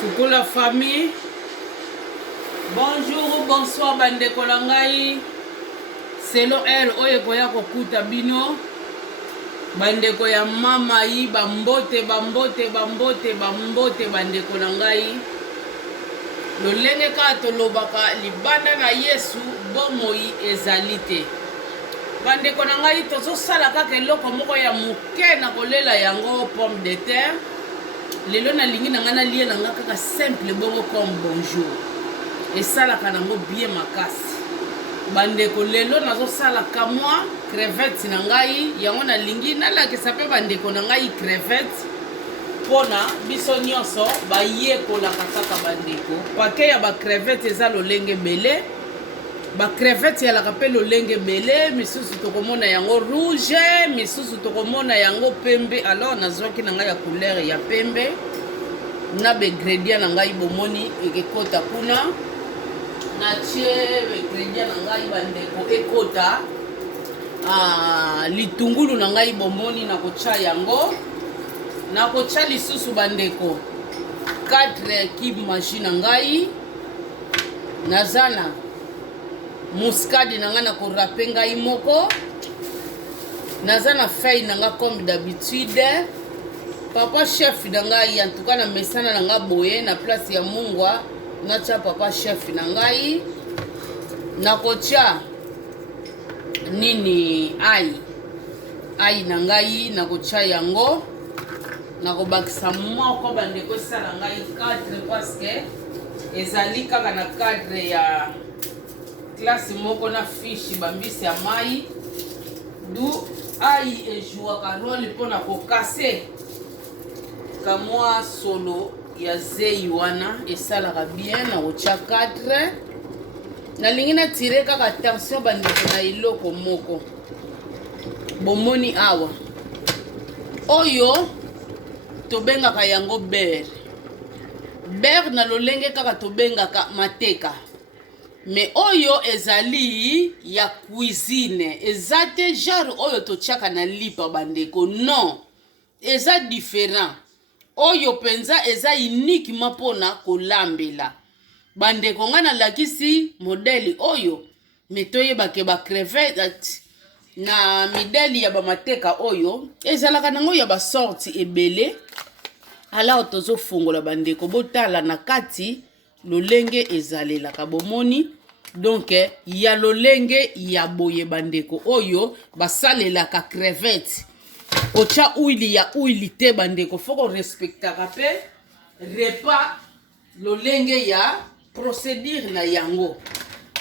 Coucou la famille. Bonjour ou bonsoir bandeko na ngai. Selo el oye koya kokuta bino. Bandeko ya mama yi bambote bandeko na ngai. Lolenge ka tolobaka libanda na Yesu bomoi ezali te. Bandeko na ngai tozosala kaka eloko moko ya moke na kolela yango pomme de terre. Lelo na lingi na ngana lie na nga kaka simple bongo comme bonjour. Et salaka nango bien makasi. Bandeko lelo nazosala ka moi crevette na ngai yango na lingi nalakisa pe bandeko na ngai crevette pona biso nyonso bayekola kaka bandeko. Pake ya ba crevette eza lolenge bele. Ba crevette ya la kapel lolenge bele, misusu tokomona yango rouge, misusu tokomona yango pembe. Alors nazwaki na ngai ya couleur ya pembe. Na be ingrédients na ngai bomoni ekekota kuna. Na tie be ingrédients na ngai bandeko ekota. Litungulu na ngai bomoni na kocha yango. Na kocha lisusu bandeko 4 cube machine na ngai. Nazana muscade na nga na korape ngai moko. Naza na feuille na nga comme d'habitude. Papa chef na ngai en tout cas na mesana na nga boye na place ya mungwa nacha papa chef na ngai. Na kocha nini ai na ngai na kocha yango. Na kobakisa moko bandeko sala ngai 4 parce que ezali kaka na cadre ya classe moko na fiche bambisi ya mai du ai ejouaka role mpona kokase kamwa solo ya zei wana esalaka bien na kotia 4. Nalingi natire kaka attention bandeko na eloko moko bomoni awa oyo tobengaka yango beurre na lolenge kaka tobengaka mateka. Mais oyo ezali ya cuisine ezate genre oyo totiaka na lipa bandeko. Non, eza différent. Oyo penza eza unique mapona kolambela bandeko nga na lakisi modeli oyo metoye bake ba crevette na mideli ya bamateka oyo ezalaka nango ya ba sorti ebele. Ala tozo fungola bandeko botala na kati lolenge ezalelaka bomoni. Donc ya lolenge ya boye bandeko oyo basalelaka crevette ocha uili ya uili te bandeko. Foko respectaka pe repas lolenge ya procédure na yango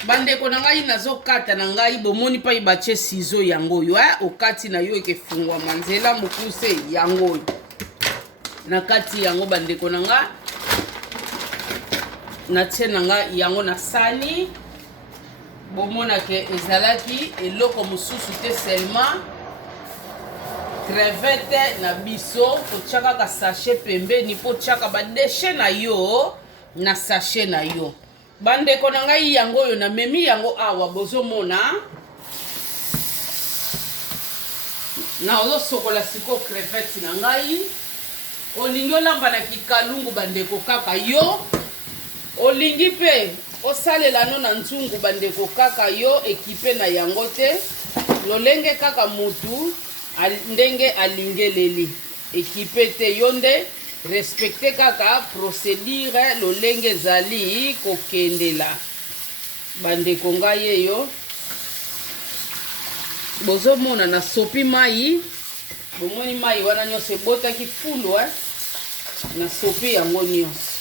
bandeko na ngai nazokata na ngai bomoni pa ibache ciseau yango yo okati na yo ekefungwa manzela mokuse yango na kati yango bandeko na nga na tie na nga yango na sani. Bomona ke ezalaki eloko mosusu te seulement crevette na biso totiaka ka sachet pembeni po tiaka ba déchet na yo na sachet na yo bandeko na ngai yango yo na memi yango awa bozomona na ozo sokola siko crevette na ngai. Olingi olamba na kikalungu bandeko kaka yo. Olingi pe osalela no na nzungu bandeko kaka yo ekipe na yango te. Lolenge kaka mutu ndenge alingeleli ekipe te yonde respecte kaka procédure lolenge zali kokendela bandeko ngai yo. Bozomona na sopi mai bomoni mai wana nyonso ebotaki fulu na sopi yango nyonso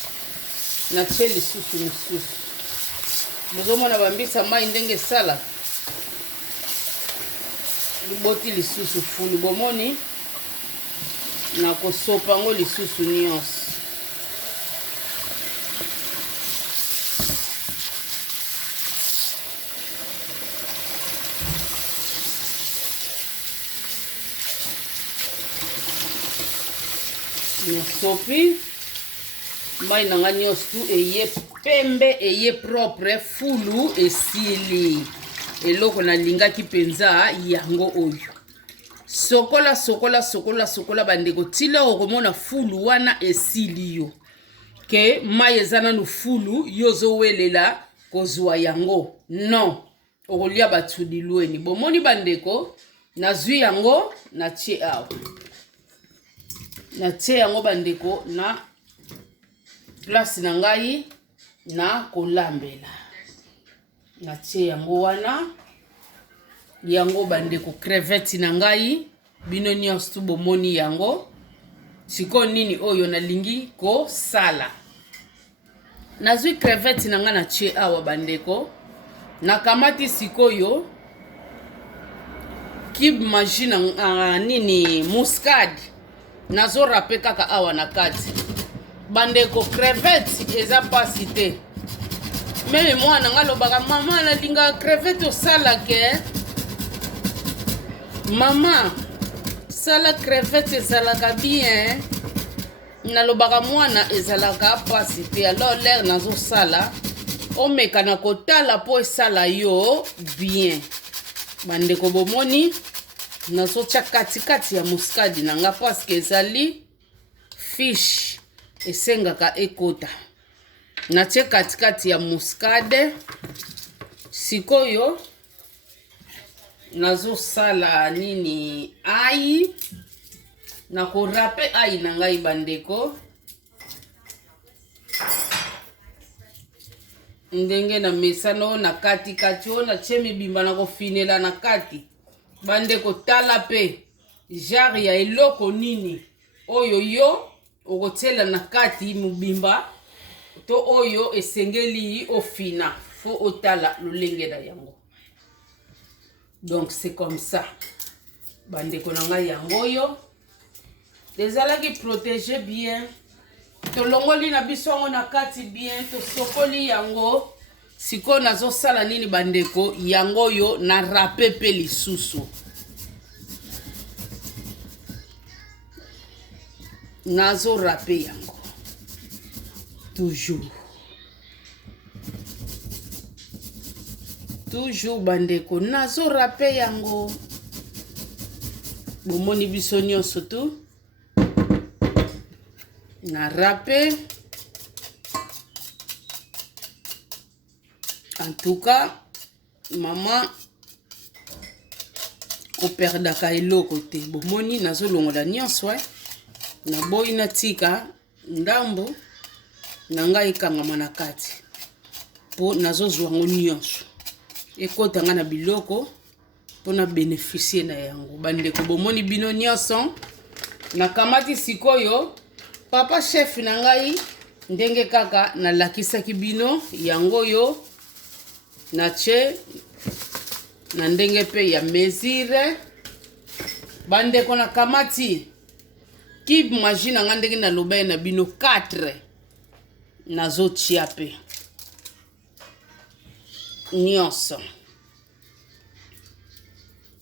na tie lisusu mosusu. Bozomona bambisa mai ndenge esala liboti lisusu fulu bomoni na kosopa yango lisusu nyonso. Nasopi mai na nga nyonso tu eye pembe eye propre fulu esili eloko nalingaki penza yango oyo. Sokola bandeko tila okomona fulu wana esili yo. ke mai ezana no fulu yozo welela kozwa yango. Non. Okolia batudi lueni. Bomoni bandeko nazwi yango na tie awa. Na tie yango bandeko na place na ngai na kolambela. Na tie yango wana. Yango bandeko crevette na ngai bino nyonso tu bomoni yango. Siko nini oyo nalingi ko sala. Nazwi crevette na nga na tie awa bandeko. Nakamati sikoyo kib majina nini muscade. Nazo rape kaka awa na kati. Bandeko crevette eza pasi te. Meme mwana nga lobaka mama nalinga crevette osala ke. Mama sala crevette ezalaka bien. Nalobaka mwana ezalaka pasi te. Alors l'air nazo sala omeka na kotala po esala yo bien. Bandeko bomoni nazo tia katikati ya muscade na nga parce que ezali fish esengaka ekota. Natie katikati ya muscade. Sikoyo nazo sala nini ai na ko rape ai na ngai bandeko. Ndenge na mesano na kati kati ona chemi bimba na ko finela na kati. Bandeko tala pe jare ya eloko nini oyo yo okotela na kati mubimba to oyo esengeli ofina fo otala lolenge na yango. Donc c'est comme ça. Bandeko na ngai yango yo ezalaki protéger bien. To longoli na biso yango na kati bien. To sokoli yango. Siko nazo sala nini bandeko yango yo na rape pe lisusu. Nazo rape yango. Toujours. Toujours bandeko nazo rape yango. Bomoni biso nyonso tu. Na rape. En tout cas, maman operdaka eloko te. Bomoni nazo longola nyonso na boyi na tika ndambo na ngai kangama na kati. Po nazo zwa ngo nyonso. Ekota nga na biloko po na bénéficier na yango. Bandeko bomoni bino nyonso na kamati sikoyo papa chef na ngai ndenge kaka na lakisaki bino yango yo na che na ndenge pe ya mesure. Bandeko na kamati kib majina nga ndenge na lobaye na bino 4 nazo tia pe nyonso.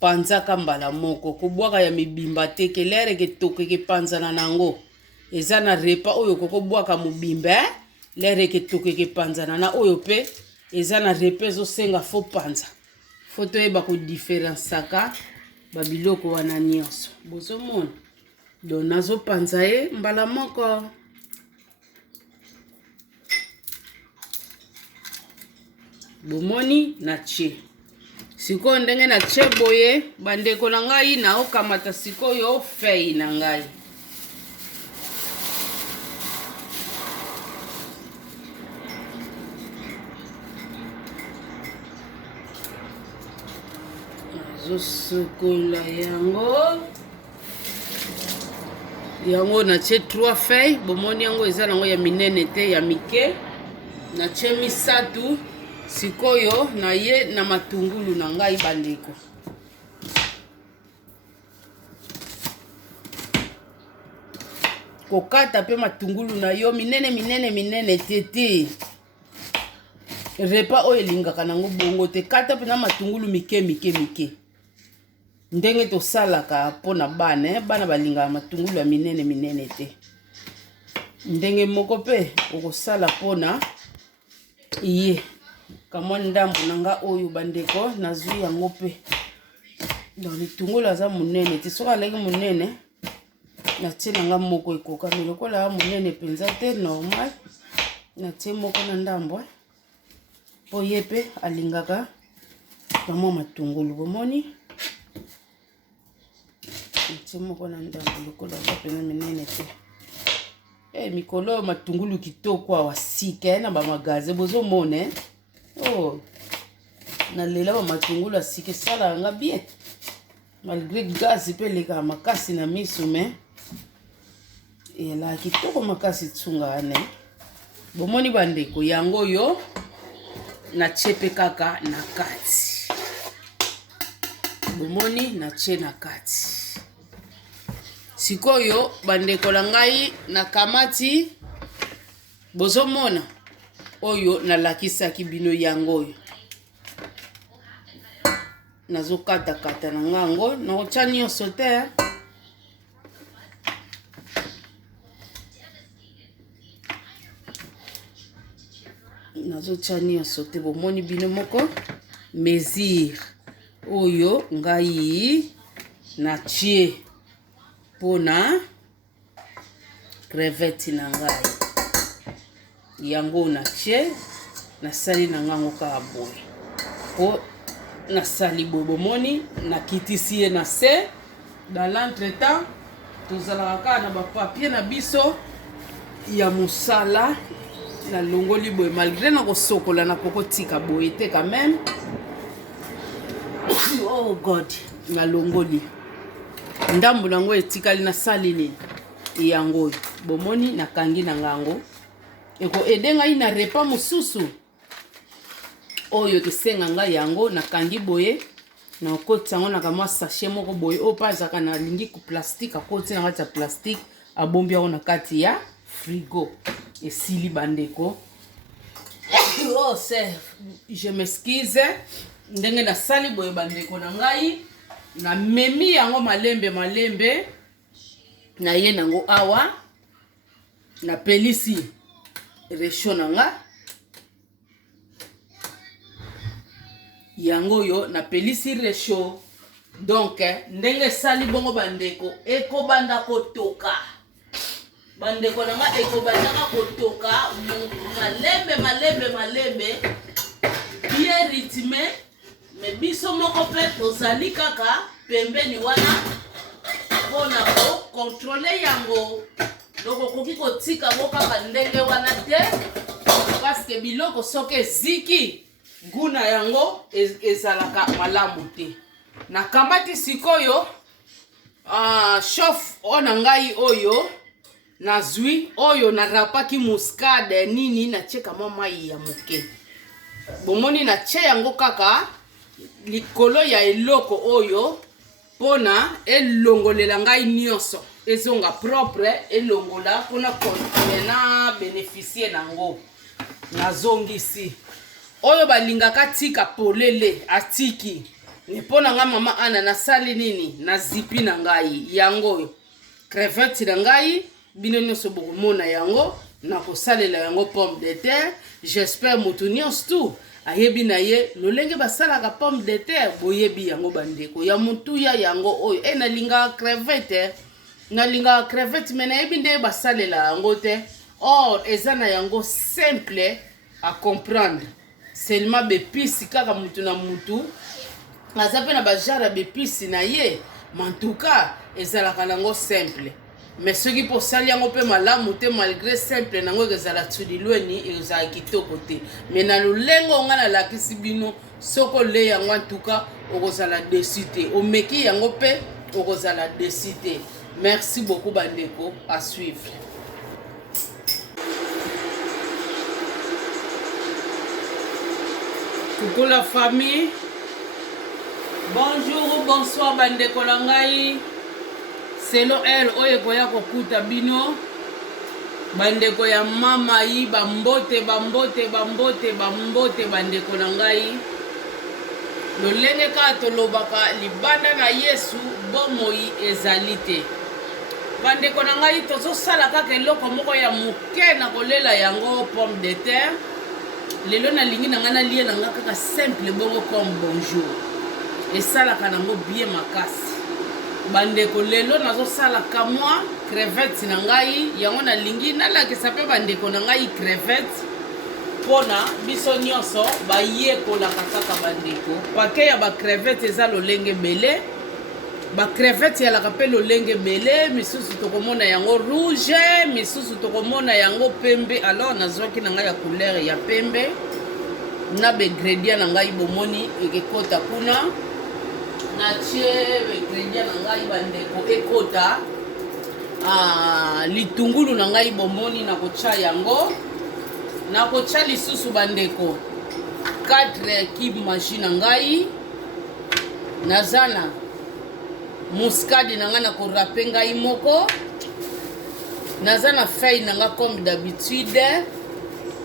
Panzaka mbala moko kobwaka ya mibimba te kelere ke toke ke panzana nango. Eza na repa oyo koko bwaka mubimba lere ke toke ke panzana na oyo pe eza na repa zo senga fo panza. Foto eba ko diferensaka babiloko wana nyonso. Bozo mona. Do nazo panza mbala moko. Bomoni na che. Siko ndenge na che boye bandeko na ngai na okamata sikoyo fei na ngai. Nazo sukola yango na che 3 fei. Bomoni yango eza nango ya minene te ya mike. Na che misatu. Sikoyo na ye na matungulu na ngai bandeko. Kokata pe matungulu na yo minene tete. Repa oyo elingaka nango bongo te kata pe na matungulu mike. Ndenge to salaka pona bana bana balingaka matungulu ya minene te. Ndenge moko pe okosala pona iye. Kama ndambu nanga oyo bandeko nazwi yango pe. Dans le tungulu aza munene te soka leki munene natie nanga moko ekokami lokola monene penza te normal natie moko na ndambo po ye pe alingaka kamwa matungulu bomoni natie moko na ndambo lokola penza menene te mikolo matungulu kitoko awa sika na bamagaze bozomona oh na lela ba matungulu asika sala nga bien malgré gaz pe leka makasi na miso mais la kitoko makasi tsunga ane bomoni bandeko yango yo na chepe kaka na kati bomoni na che na kati sikoyo bandeko la ngai na kamati bozomona oyo na lakisaki bino yango yo nazo kata kata na ngango na ochani yo sote nazo chani yo sote bomoni bino moko mesure oyo ngai na tie pona crevette na ngai yango na tie na sali na ngango ka boye po na sali bomoni na kitisi na se dans l'entretemps tozalaka na ba papier na biso ya musala na longoli boye malgré na kosokola na kokotika boye te quand même oh god na longoli ndambu nango etikali na sali nini yango bomoni na kangi na ngango eko edenga ina repas mususu oyo tosenga nga yango na kangi boye na okoti yango na kamwa sachet moko boye o pazaka na lingi ku plastique akoti na kati ya plastique abombi yango na kati ya frigo esili bandeko oh c'est je m'excuse ndenge na sali boye bandeko na ngai na memi yango malembe na ye nango awa na pelisi resho nanga yango yo na pelisi resho donc ndenge sali bongo bandeko ekobanda kotoka bandeko nanga ekobanda kotoka malembe bien rythmé mais biso moko pe tozali kaka pembeni wana pona ko contrôler yango loko koki kotika bo kaka ndenge wana te parce que biloko soke ziki guna yango ezalaka malamu te na kamati sikoyo chef ona ngai oyo na zwi oyo na rapaki muscade nini na cheka mai ya moke bomoni na che yango kaka likolo ya eloko oyo pona elongolela ngai nyonso ezonga propre elongola pona kontena bénéficier nango nazongisi oyo balingaka tika polele atiki ne pona nga mama ana na sali nini na zipi na ngai yango crevette na ngai bino nyonso bokomona yango na kosalela yango pomme de terre j'espère mutu nyonso tu ayebi na ye lolenge basalaka pomme de terre boyebi yango bandeko ya mutu ya yango oyo nalinga crevette mais nayebi nde basalela yango te or eza na yango simple à comprendre seulement bepisi kaka mutu na mutu aza pe na bajara bepisi na ye en tout cas ezalaka nango simple mais soki posali yango pe malamu te malgré simple nango ezala tulilweni ezala kitoko te mais na lolengo nga na lakisi bino soko le yango en tout cas okozala déçu te omeki yango pe okozala déçu te. Merci beaucoup bandeko, à suivre. Coucou la famille. Bonjour, bonsoir bandeko langai. Selo el oye koya kokuta bino. Bandeko ya mama yi bambote bandeko langai. Lolenge ka tolobaka libanda na Yesu bomoi ezalite. Bandeko nangai tozo sala kaka eloko moko ya muke na kolela yango pomme de terre. Lelo na lingi na ngana lié na kaka simple bongo comme bonjour. Et sala kanango bien makasi. bandeko lelo nazo sala kamwa crevette na ngai yango na lingi nalakisa pe bandeko na ngai crevette pona biso nyonso bayekolaka kaka bandeko pake ya ba crevette eza lolenge bele ba crevette yalaka pe lolenge bele misusu tokomona yango rouge misusu tokomona yango pembe alors nazwaki na ngai ya couleur ya pembe na ingrédient na ngai bomoni ekekota kuna na tie ingrédient na ngai bandeko ekota litungulu na ngai bomoni na kocha yango na kocha lisusu bandeko 4 cube machine na ngai nazana muscade na ngai na korape ngai moko nazana feuille na ngai comme d'habitude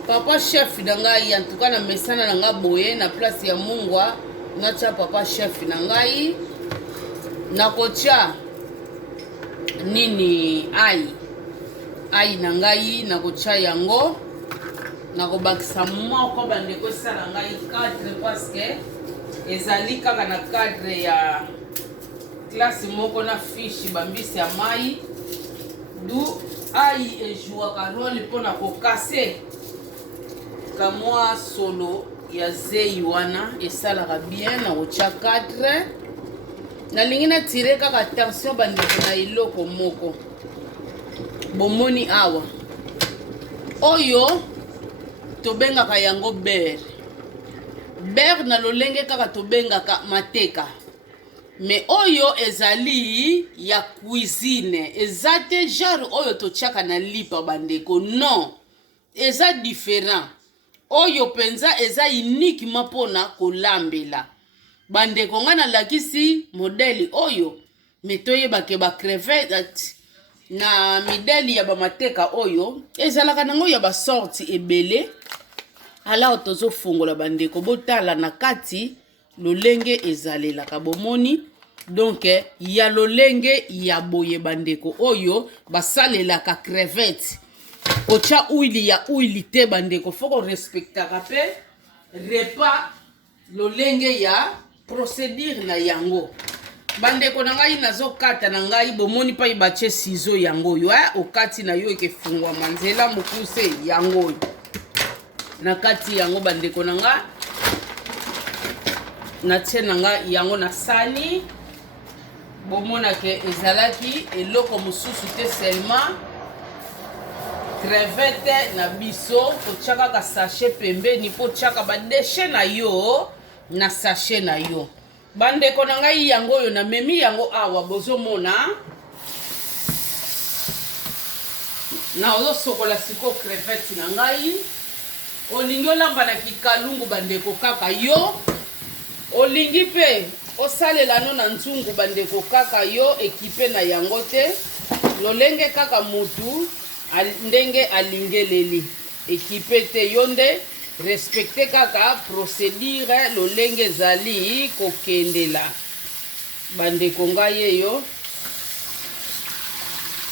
papa chef na ngai en tout cas na mesana na ngai boye na place ya mungwa nacha papa chef na ngai na kocha nini ai na ngai na kocha yango na kobakisa moko bandeko esala ngai 4 parce que ezali kaka na cadre ya classe moko na fiche bambisi ya mai du ai ejouaka role mpona kokase kamwa solo ya zei wana esalaka bien na kocha 4 nalingi natire kaka attention bandeko na eloko moko bomoni awa oyo tobengaka yango beurre na lolenge kaka tobengaka mateka mais oyo ezali ya cuisine eza te genre oyo totiaka na lipa bandeko non eza différent oyo penza eza uniquement mpona kolambela bandeko nga nalakisi modeli oyo me toyebake bacrevette na mideli ya bamateka oyo ezalaka nango ya basorti ebele ala tozofungola bandeko botala na kati lolenge ezalelaka bomoni donc ya lolenge ya boye bandeko oyo basalelaka crevette ocha huile ya huile te bandeko foko respectaka pe repas lolenge ya procédure na yango bandeko na ngai nazokata na ngai bomoni pa ibache ciseau yango yo okati na yo ekefungwa manzela mokuse yango na kati yango bandeko na nga na tie na nga yango na sani bomona ke ezalaki eloko mosusu te seulement crevette na biso kotiaka ka sachet pembeni po tiaka ba déchet na yo na sachet na yo bandeko na ngai yango oyo na memi yango awa bozomona na ozosokola siko crevette na ngai olingi olamba na kikalungu bandeko kaka yo olingi pe osalela no na nzungu bandeko kaka yo ekipe na yango te lolenge kaka mutu ndenge alingeleli ekipe te yo nde respecte kaka procédure lolenge ezali kokendela bandeko ngai eyo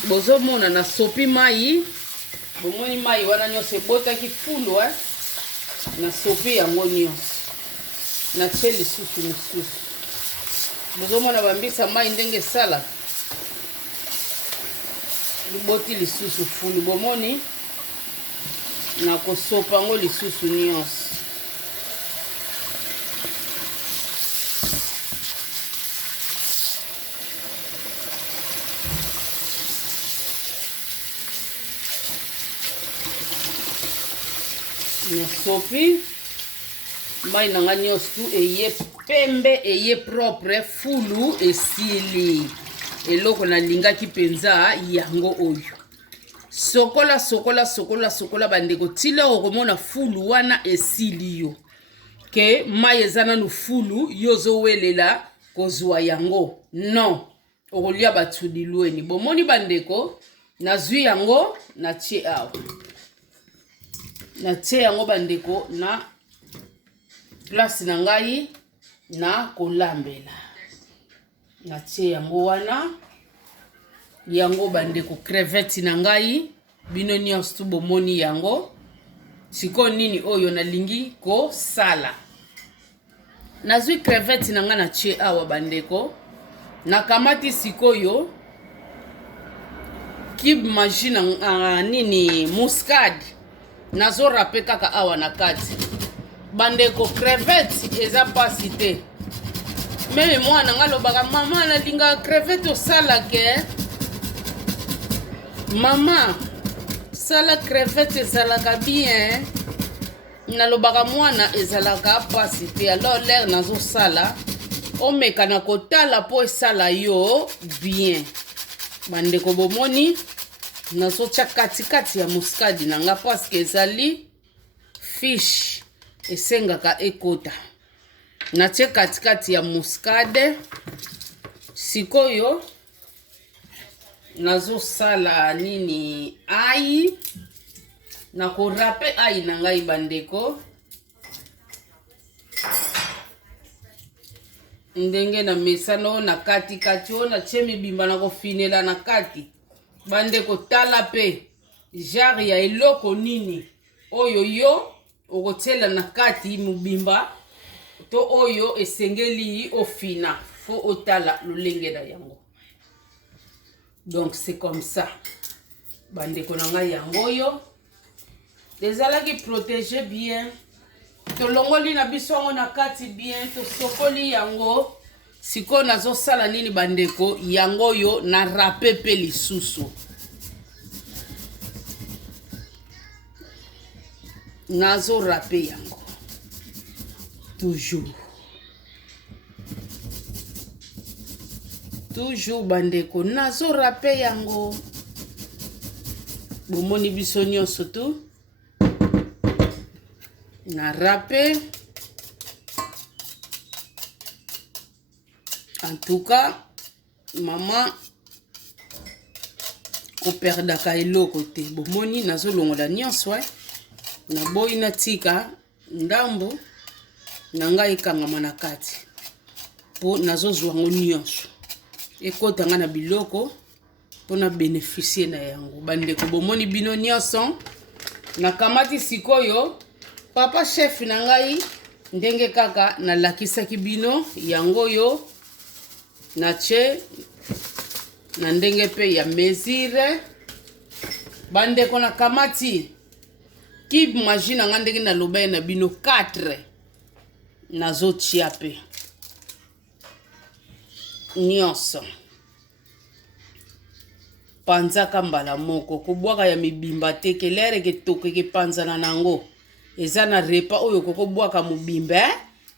bozomona na sopi mai bomoni mai wana nyonso ebotaki fulu na sopi yango nyonso na tie lisusu mosusu bozomona bambisa mai ndenge esala liboti lisusu fulu bomoni na kosopa yango lisusu nyonso nasopi mai na nga nyonso tu eye pembe eye propre fulu esili eloko nalingaki mpenza yango oyo sokola bandeko tile okomona fulu wana esili yo ke mai eza nanu fulu yo ozowelela kozwa yango non okolia batudi lweni bomoni bandeko nazwi yango natie awa natie yango bandeko na place na ngai na kolambela natie yango wana yango bandeko crevette na ngai bino nyonso tu bomoni yango siko nini oyo nalingi kosala nazwi crevette na ngai natie awa bandeko nakamati sikoyo cube magie na nini muscade nazo rape kaka awa na kati. Bandeko crevette eza pasi te. Meme mwana nga lobaka mama nalinga crevette osala ke. Mama sala crevette ezalaka bien. Nalobaka mwana ezalaka pasi te. Alors l'air nazo sala omeka na kotala po esala yo bien. Bandeko bomoni nazo tia katikati ya muscade nanga parce que ezali fish esengaka ekota. Natie katikati ya muscade. Sikoyo nazo sala nini ai na ko rape ai na ngai bandeko. Ndenge na mesano na kati kati ona chemi bimba na ko finela na kati. Bandeko tala pe jari ya eloko nini oyo yo okotela na kati mubimba to oyo esengeli ofina fo otala lolenge na yango. Donc c'est comme ça. Bandeko na ngai yango yo ezala ki protéger bien. To longoli na biso na kati bien to sokoli yango. Siko nazo sala nini bandeko yango yo na rape pe lisusu. Nazo rape yango. Toujours bandeko nazo rape yango. Bomoni biso nyonso tu. Na rape. En tout cas, maman ko perdaka eloko te. Bomoni nazo longola nyonso na boyi na tika ndambo na ngai kangama na kati. Po nazo zwango nyonso. Ekota nga na biloko po na bénéficier na yango. Bandeko bomoni bino nyonso na kamati sikoyo papa chef na ngai ndenge kaka na lakisaki bino yango yo na che na ndenge pe ya mesure. Bandeko na kamati cube magie na nga ndenge na lobaye na bino 4 nazo tia pe nyonso. Panzaka mbala moko kobwaka ya mibimba te kelere ke toke ke panzana nango. Eza na repa oyo kokobwaka mubimba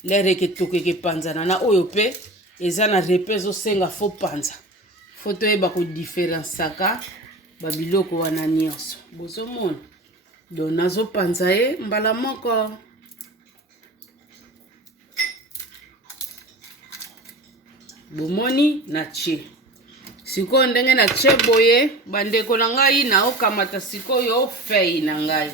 lere ke toke ke panzana na oyo pe eza na repa zo senga fo panza. Foto eba ko diferensaka babiloko wana nyonso. Bozomona. Do nazo panza mbala moko. Bomoni na che. Siko ndenge na che boye bandeko na ngai na okamata sikoyo fei na ngai.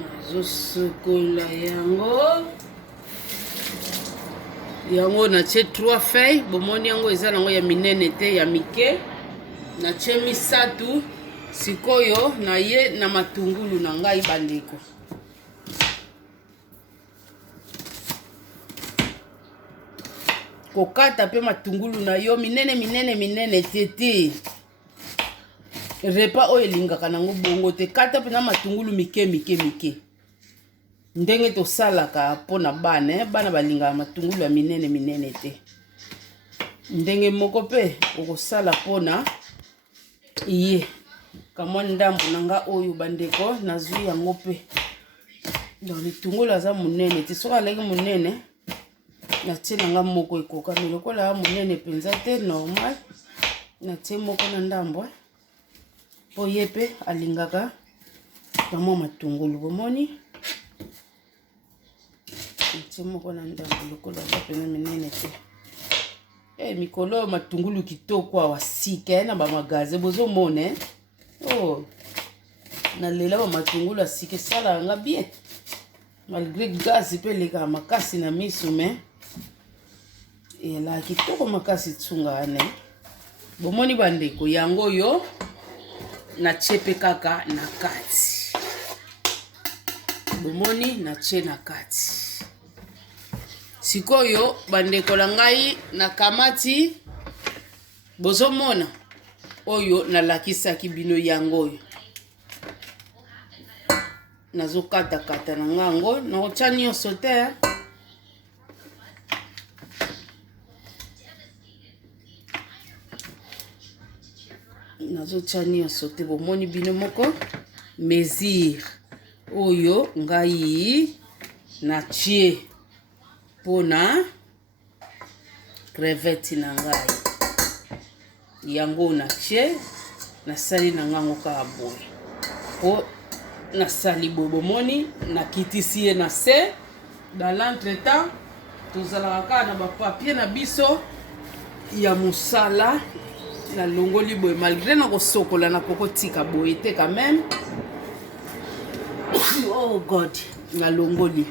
Nazo sukola yango. Yango na che 3 fei. Bomoni yango eza nango ya minene te ya mike. Na che misatu. Sikoyo na ye na matungulu na ngai bandeko. Kokata pe matungulu na yo minene tete. Repa oyo elingaka nango bongo te. Kata pe na matungulu mike. Ndenge to salaka pona bana, bana balingaka matungulu ya minene te. Ndenge moko pe okosala pona iye. Kamwa ndambo nanga oyo bandeko nazwi yango pe. Donc litungulu aza munene te soka leki munene natie nanga moko ekoka mais lokola munene penza te normal natie moko na ndambo po yepe alingaka kamwa matungulu bomoni natie moko na ndambo lokola aza pena munene te. Mikolo matungulu kitoko awa sika na ba magaze bozo mone. Oh, na lela ba matungulu asike sala nga bien. Malgré gaz pe leka makasi na misu me. La kitoko makasi tsunga ane. Bomoni bandeko yango yo na chepe kaka na kati. Bomoni na che na kati. Sikoyo bandeko na ngai na kamati bozomona oyo nalakisaki bino yango oyo. Nazokata kata na ngango na otya nyonso te. Nazotya nyonso te bomoni bino moko mesure oyo ngai na tie pona crevette na ngai. Yango na tie na sali na ngango ka boy. Po na sali bomoni na kitisi na se. Dans l'entretemps tozalaka na ba papier na biso ya musala na longoli boy malgré na kosokola na kokotika boy te quand même. Oh God, na longoli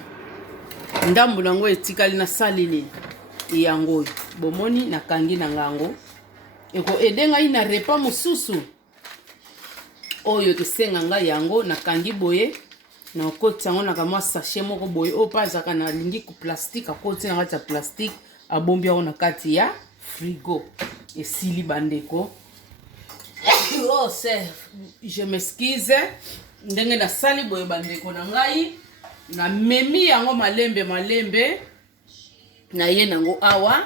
ndambu nango etikali na salini yango bomoni na kangi na ngango eko edenga ina repa mususu oyo tosenga nga yango na kangi boye na okoti yango na kamwa sachet moko boye o pazaka na lingi ku plastique akoti na kati ya plastique abombi yango na kati ya frigo esili bandeko. Oh c'est, je m'excuse ndenge na sali boye bandeko na ngai na memi yango malembe na ye nango awa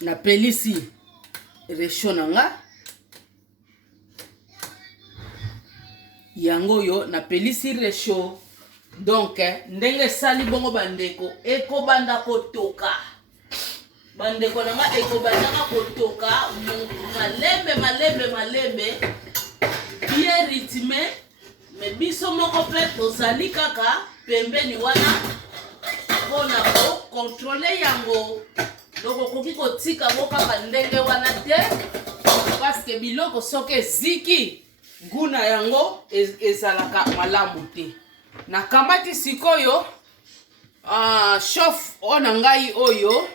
na pelisi resho nanga yango yo na pelisi resho. Donc ndenge sali bongo bandeko eko banda kotoka bandeko nanga eko banda kotoka malembe bien rythmé. Mais biso moko pe tozali kaka pembeni wana pona ko contrôler yango. Donc okoki kotika ngo kaka ndenge wana te parce que biloko soke ziki guna yango ezalaka malamu te. Na kamati sikoyo chef ona ngai oyo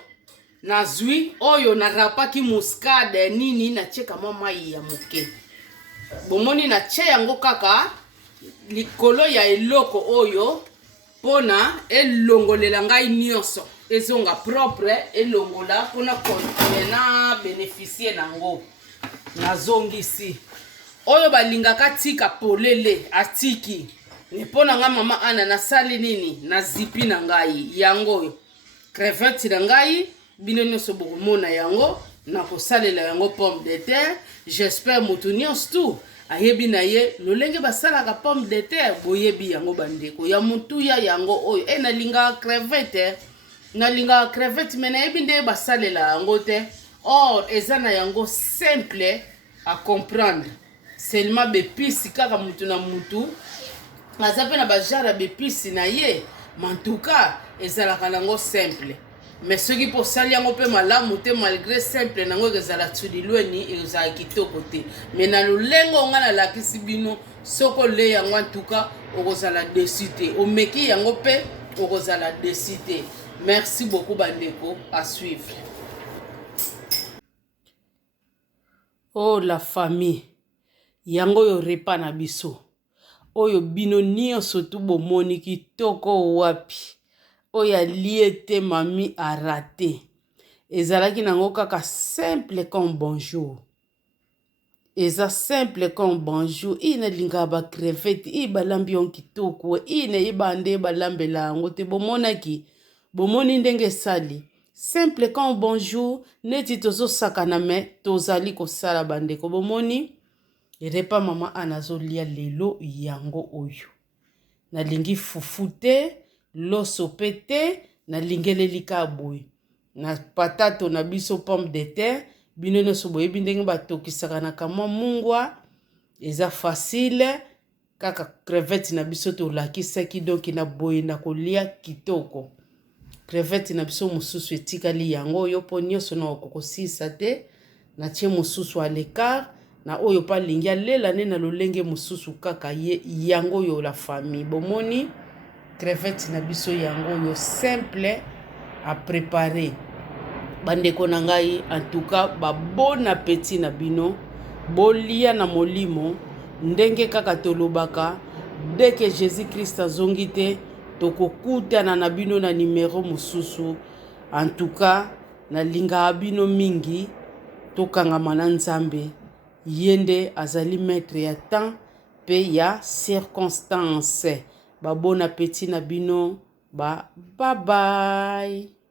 na zwi oyo na rapaki muscade nini na cheka mama ya moke. Bomoni na che yango kaka likolo ya eloko oyo pona elongolela ngai nyonso ezonga propre elongola pona kontena bénéficier nango nazongisi oyo balingaka tika polele atiki ne pona nga mama ana na sali nini na zipi na ngai yango crevette na ngai bino nyonso bokomona yango na kosalela yango pomme de terre. J'espère mutu nyonso tu ayebi na ye lolenge basalaka pomme de terre boyebi yango bandeko ya mutu ya yango oyo nalinga crevette mais nayebi nde basalela yango te. Or eza na yango simple à comprendre seulement bepisi kaka mutu na mutu aza pe na bajara bepisi na ye en tout cas ezalaka nango simple. Mais ce qui pour sali yango pe malamu te malgré simple nango ezala tudilweni ezala kitoko te. Mais na lulengo nga na lakisi bino soko le yango en tout cas okozala déçu te omeki yango pe okozala déçu te. Merci beaucoup bandeko, à suivre. Oh la famille yango yo repa na biso oyo bino nyonso tu bomoni kitoko wapi oyo alie te mami a raté ezalaki nango kaka simple comme bonjour. Eza simple comme bonjour. Ine linga ba crevette i balambi on kitoko ine ibande balambela yango te bomonaki bomoni ndenge sali simple comme bonjour neti tozo sakana me tozali kosala bandeko bomoni repa mama anazolia lelo yango oyo nalingi fufu te loso pe te nalingeleli ka boye na patato na biso pomme de terre bino nyonso boyebi ndenge batokisaka na kamwa mungwa eza facile kaka crevette na biso tolakisaki donc na boye na kolia kitoko. Crevette na biso mususu etikali yango oyo po nyonso na okokosisa te na tie mususu à l'écart na oyo pa lingi alela ne na lolenge mususu kaka ye yango yo la famille bomoni crevette na biso yango yo simple à préparer bandeko na ngai en tout cas ba bon appétit na bino bolia na molimo ndenge kaka tolobaka dès que Jésus Christ azongi te tokokutana na bino na numéro mosusu. En tout cas nalingaka bino mingi tokangama na Nzambe yende azali maître ya temps pe ya circonstance. Bon appétit na bino. Bye bye.